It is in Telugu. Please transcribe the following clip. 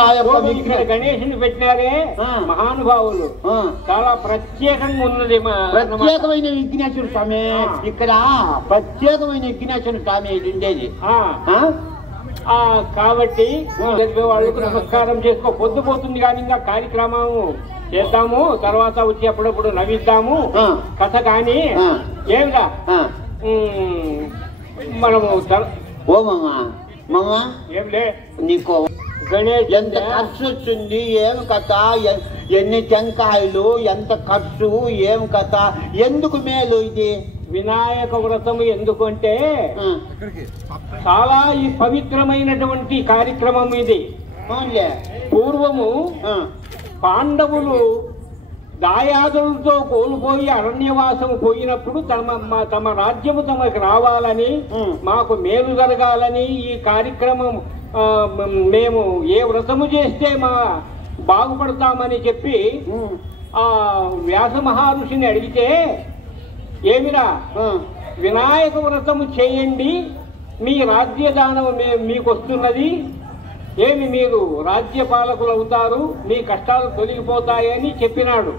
గణేషుని పెట్టినారే మహానుభావులు చాలా ప్రత్యేకంగా ఉన్నది. ప్రత్యేకమైన విఘ్నేశ్వర స్వామి ఇక్కడ ప్రత్యేకమైన విఘ్నేశ్వర స్వామి ఉండేది కాబట్టి వాళ్ళకు నమస్కారం చేసుకో. పొద్దుపోతుంది కానీ ఇంకా కార్యక్రమం చేద్దాము, తర్వాత వచ్చి అప్పుడప్పుడు నవ్విద్దాము కథ. కానీ ఏమిరా మనము ఓ మామ ఏంలే నీకు గణేష్ ఎంత ఖర్చు వచ్చింది, ఏం కథ, ఎన్ని టెంకాయలు, ఎంత ఖర్చు, ఏం కథ, ఎందుకు మేలు ఇది వినాయక వ్రతము? ఎందుకంటే చాలా ఈ పవిత్రమైనటువంటి కార్యక్రమం ఇది. పూర్వము పాండవులు దాయాదులతో కోల్పోయి అరణ్యవాసం పోయినప్పుడు తమ రాజ్యము తమకు రావాలని, మాకు మేలు జరగాలని ఈ కార్యక్రమం మేము ఏ వ్రతము చేస్తే బాగుపడతామని చెప్పి ఆ వ్యాస మహర్షిని అడిగితే, ఏమిరా వినాయక వ్రతము చేయండి, మీ రాజ్యదానం మీకు వస్తున్నది, ఏమి మీరు రాజ్యపాలకులు అవుతారు, మీ కష్టాలు తొలగిపోతాయని చెప్పినాడు.